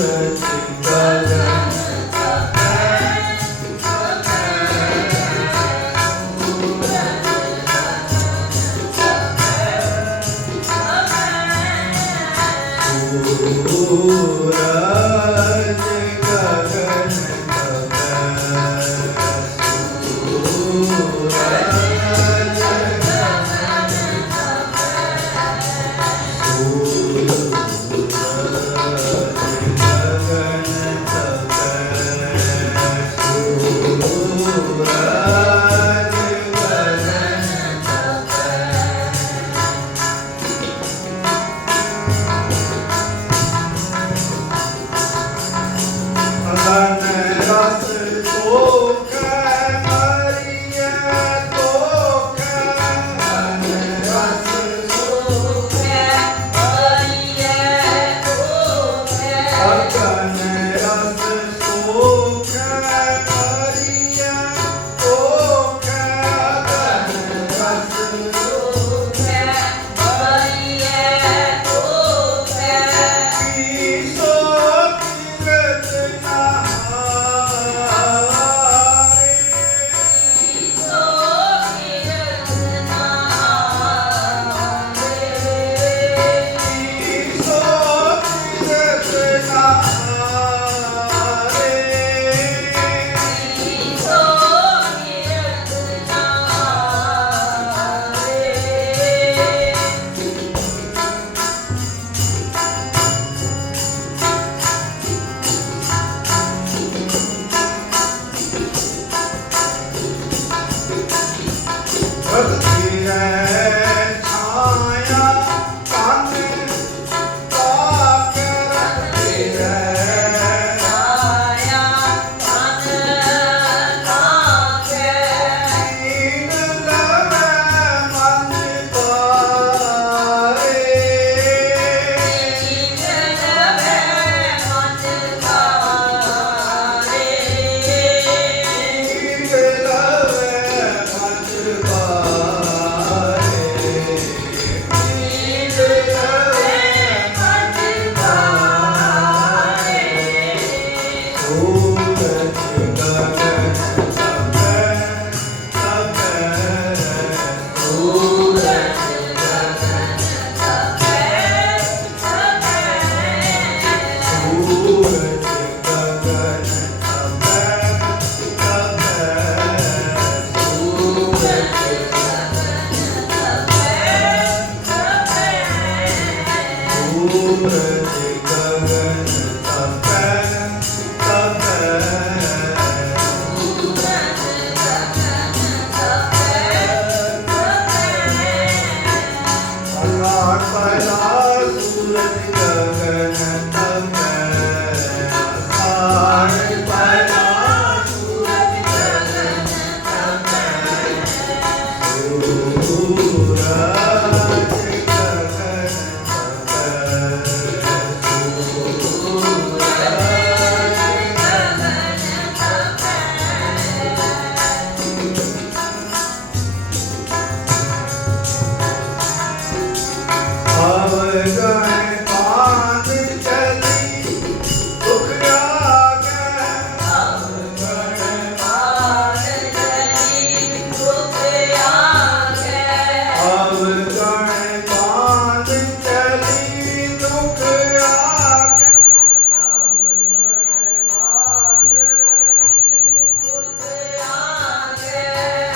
the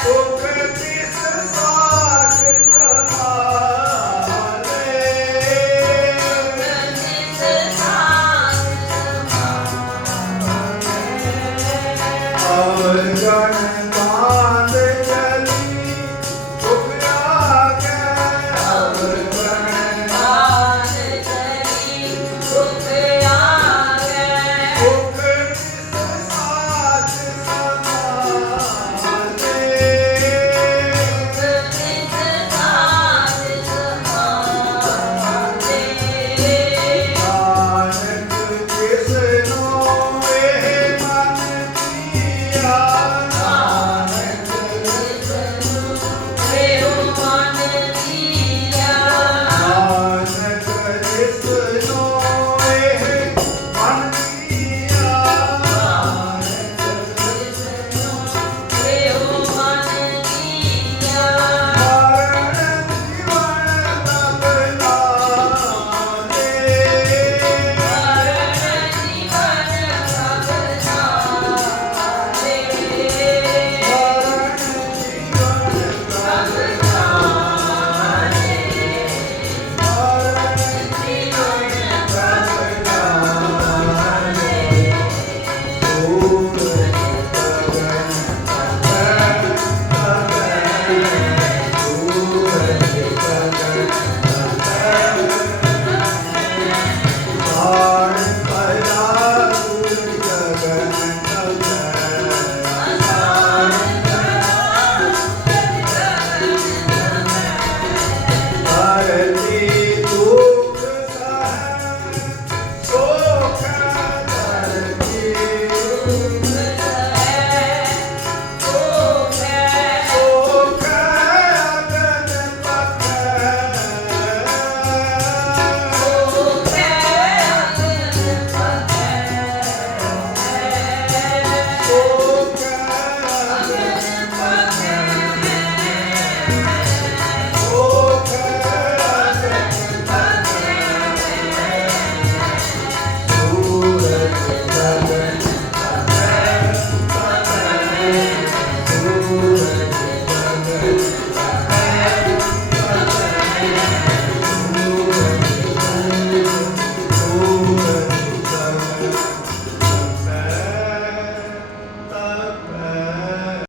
boca.